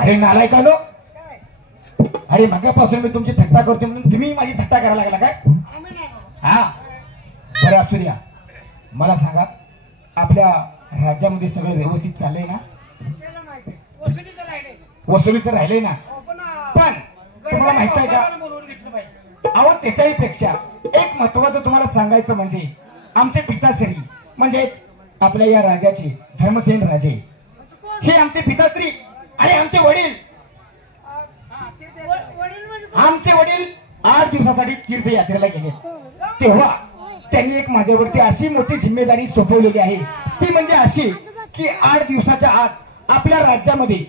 अरे नालायकानो, अरे मगापासून मी तुमची थट्टा करते म्हणून तुम्ही माझी थट्टा करायला लागला काय? हा बरं असू द्या. मला सांगा, आपल्या राज्यामध्ये सगळं व्यवस्थित चाललंय ना? वसुलीचं राहिलंय ना? पण तुम्हाला माहित आहे का, अहो त्याच्याही पेक्षा एक महत्वाचं तुम्हाला सांगायचं म्हणजे आमचे पिताश्री म्हणजेच आपल्या या राजाचे धर्मसेन राजे हे आमचे पिताश्री आणि आमचे वडील, आमचे वडील 8 दिवसासाठी तीर्थयात्रेला गेले. तेव्हा त्यांनी एक माझ्यावरती अशी मोठी जिम्मेदारी सोपवलेली आहे, ती म्हणजे अशी की 8 दिवसाच्या आत आपल्या राज्यामध्ये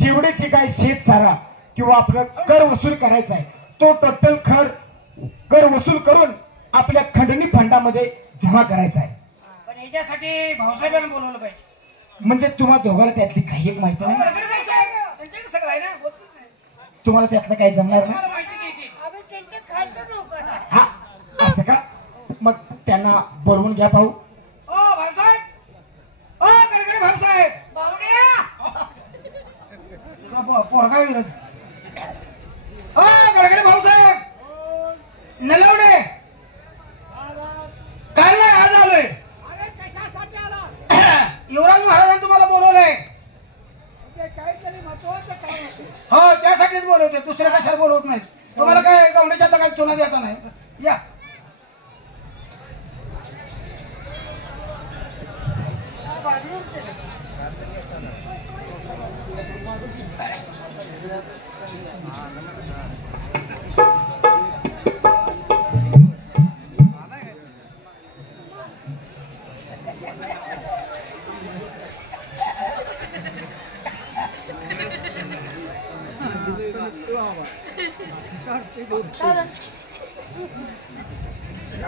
जेवढेचे काय शेत सारा किंवा आपलं कर वसूल करायचा आहे तो टोटल कर वसूल करून आपल्या खंडणी फंडामध्ये जमा करायचा आहे. पण याच्यासाठी भाऊसाहेबांना बोलवलं पाहिजे. म्हणजे तुम्हाला दोघांना त्यातली काही एक माहिती नाही? तुम्हाला त्यातलं काही जमणार नाही? हा असं का? मग त्यांना बोलवून घ्या भाऊ. ओ भाऊसाहेब, ओ गडगडे भाऊसाहेब, पोरगा विरोध. ओ गडगडे भाऊसाहेब, नलवडे काय नाही आज आलोय. युवराज महाराजांनी तुम्हाला बोलवलंय. हो त्यासाठीच बोलवते, दुसऱ्या कशाला बोलवत नाही. तुम्हाला काय गवंडीच्या काय चुना द्यायचा नाही. या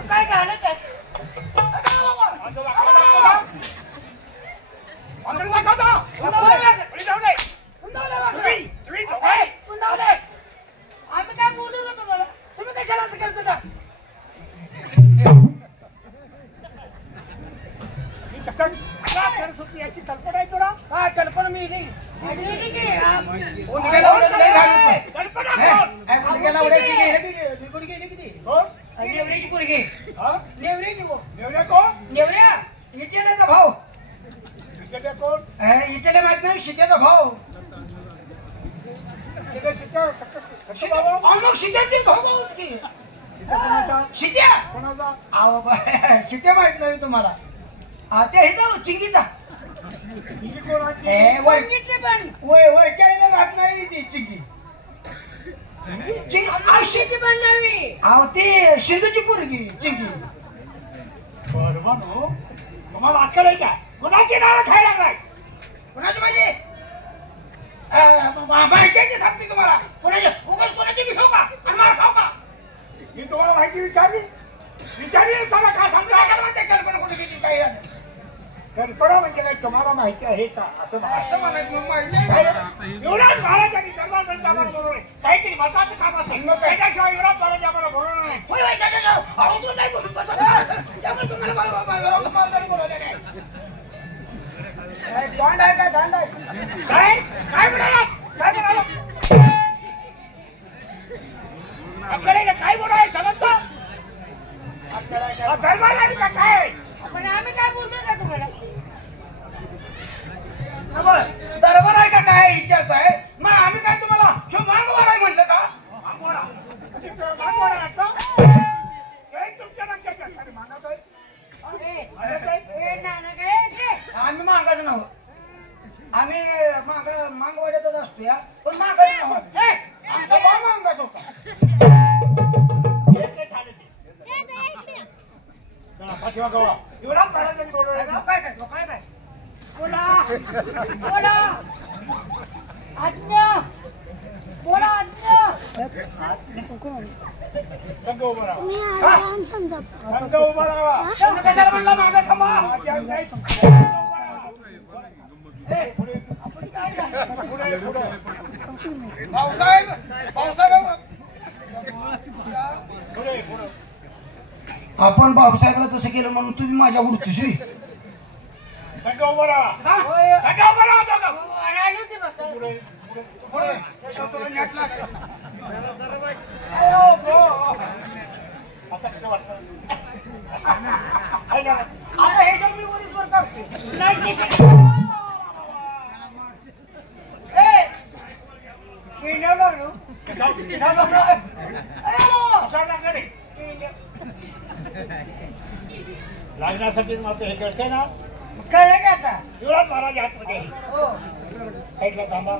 काय झालं आम्ही काय बोलू ना तुम्हाला, तुम्ही कशाला असं करता? याची कल्पना आहे तुला? हा कल्पना मी नाही. भाऊ इटेला माहित नाही, शित्याचा भाऊ. शित्या माहित नाही तुम्हाला? ते हे जाऊ चिंगीचा वरच्या राहत नाही ती चिंगी. अहो ती सिंधूची पोरगी चिंगी. तुम्हाला अक्कल आहे का? कुणाची नाव खायला लागलाय? कुणाची म्हणजे माहिती सांगते तुम्हाला. कोणाची उगाच कोणाची मी खाऊ का आणि मार खाऊ का? मी तुम्हाला माहिती विचारली तुम्हाला काय सांगता? म्हणते कल्पना कुठे गेली काही असं? कल्पना म्हणजे काय तुम्हाला माहिती आहे का? असं म्हणायचं माहिती आहे. युवराज महाराजांनी दरबारपर्यंत आम्हाला बोलवले. काहीतरी महत्वाचं काम असेल त्याच्याशिवाय युवराज महाराज आम्हाला बोलवणार नाही. त्यामुळे तुम्हाला बोलवले नाही. दांड आहे काय? दांड आहे काय? काय म्हणाला? काय म्हणाला? काय बोलाय समजतो? दरबार आहे का काय? पण आम्ही काय बोलतो का तुम्हाला? दरबार आहे का काय विचारताय? मग आम्ही काय तुम्हाला मागवार आहे म्हटलं का? आम्ही मागायचं नाव, आम्ही मागवाड्यातच असतो या. पण मागायचं नाव आमचा भाव मागायचा होता. युवराज महाराजांनी बोलवलं ना. काय काय काय बोला बोला आज्ञा बोला आज्ञा. संघ उभा राहा. संघ उभा राहा. कशाला म्हणला मागं थांबा. भाऊसाहेब आपण भाऊसाहेबला तसं केलं म्हणून तुम्ही माझ्या उडतोशी. संघ उभा राहा. संघ उभा राहा. पुढे पुढे त्या शब्दाला नेट लाग. आता कसं वाटतं? आता हे जे मी वरीसवर काढते नाही ए शिण्याला लागलो लागण्यासाठी मात्र हे करते ना कळलं का आता युवराज महाराज आतमध्ये हो ऐकलं थांबा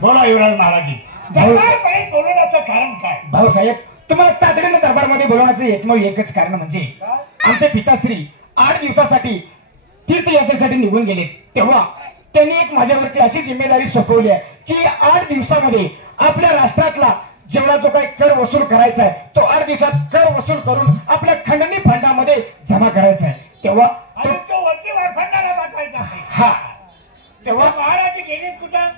बोला युवराज महाराज. बोलवण्याचं कारण काय भाऊसाहेब तुम्हाला तातडीनं दरबारमध्ये बोलवण्याचं एकच कारण म्हणजे आमचे पिताश्री 8 दिवसासाठी तीर्थयात्रेसाठी निघून गेले. तेव्हा त्यांनी एक माझ्यावरती अशी जिम्मेदारी सोपवली आहे की 8 दिवसामध्ये आपल्या राष्ट्रातला जेवढा जो काही कर वसूल करायचा आहे तो 8 दिवसात कर वसूल करून आपल्या खंडणी फंडामध्ये जमा करायचा आहे. तेव्हा तो वरती फंडाला पाठवायचा आहे. हा तेव्हा महाराज गेले कुठं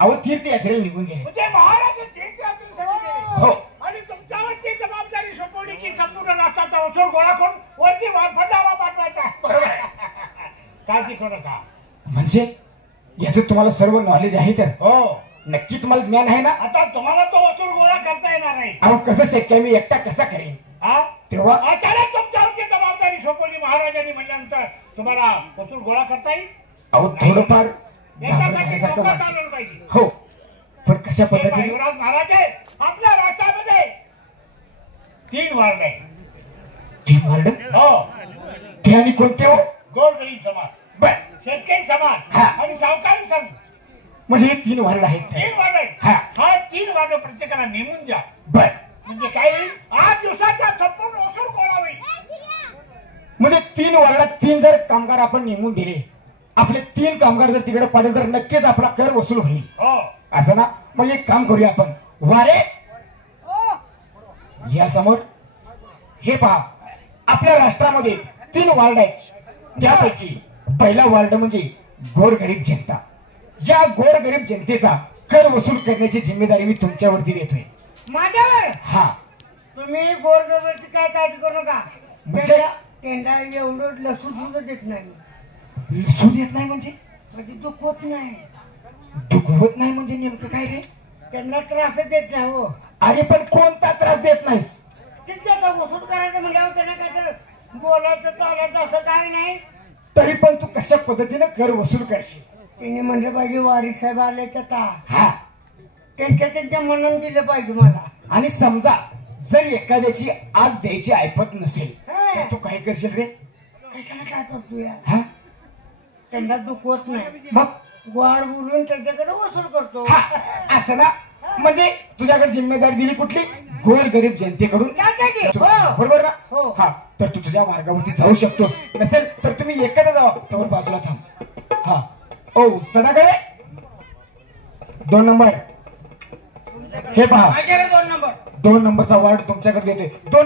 अहो तीर्थयात्रेला निघून गेले. म्हणजे महाराज तीर्थयात्रेसाठी गेले हो आणि तुमच्यावरती जबाबदारी सोपवली की संपूर्ण राष्ट्राचा वसूल गोळा करून वरती फंडाला पाठवायचा. बरोबर आहे. काय शिकवू नका म्हणजे याचं तुम्हाला सर्व नॉलेज आहे तर हो नक्की तुम्हाला ज्ञान आहे ना. आता तुम्हाला तो वसूल गोळा करता येणार नाही. अहो कसं शक्य आहे? मी एकटा कसा करेन? हा तेव्हा अचानक तुमच्यावरची जबाबदारी सोपवली महाराजांनी म्हटल्यानंतर तुम्हाला वसूल गोळा करता येईल. अहो थोडंफार याच्यासाठी घाबरण्यासारखं डोकं वाटतं. चालवलं पाहिजे. हो पण कशा पद्धतीने? युवराज महाराज आहे आपल्या राष्ट्रामध्ये 3 वार्ड आहे. 3 वार्ड? हो ते आणि कोणते हो? गोरगरीब समाज बर शेतकरी समाज हा. आणि सावकारी समाज म्हणजे हे 3 वार्ड आहेत. 3 वार्ड आहेत. हा. हा 3 वार्ड प्रत्येकाला नेमून द्या. बर म्हणजे काय होईल 8 दिवसाचा संपूर्ण वसूल गोळा होईल. म्हणजे 3 वार्डात 3 जर कामगार आपण नेमून दिले आपले 3 कामगार जर तिकडे पाडले तर नक्कीच आपला कर वसूल होईल. हो असं ना. मग एक काम करूया आपण. वारे या समोर हे पहा आपल्या राष्ट्रामध्ये 3 वार्ड आहेत. त्यापैकी पहिला वार्ड म्हणजे गोरगरीब जनता. या गोरगरीब जनतेचा कर वसूल करण्याची जिम्मेदारी मी तुमच्यावरती देतोय. माझ्यावर हा तुम्ही गोरगरिबाची काय काळजी करू नका. म्हणजे? त्यांना एवढं लसूण सुद्धा देत नाही. लसूण येत नाही म्हणजे दुःख होत नाही. दुखवत नाही म्हणजे नेमकं काय रे? त्यांना त्रास देत नाही. हो अरे पण कोणता त्रास देत नाहीस? तेच की आता वसूल करायचं म्हणल्यावर त्यांना काय तर बोलायचं चालायचं असं काही नाही. तरी पण तू कशा पद्धतीने कर वसूल करशील? त्यांनी म्हणलं पाहिजे वारी साहेब आले तर हा त्यांच्या मनानं दिलं पाहिजे मला. आणि समजा जर एखाद्याची आज द्यायची ऐपत नसेल तर तू काय करशील रे? कशाला काय करतो या हा त्यांना दुखवत नाही. मग गोड बोलून त्यांच्याकडे वसूल करतो. हा असं ना. म्हणजे तुझ्याकडे जिम्मेदारी दिली कुठली? गोरगरीब जनतेकडून. बरोबर ना. हो. हा तर तू तुझ्या मार्गावरती जाऊ शकतोस. नसेल तर तुम्ही एकत्र जावा. त्यावर बाजूला थांब. हा ओ सदाकडे 2 नंबर हे पहा. 2 नंबर 2 नंबरचा वार्ड तुमच्याकडे देते. 2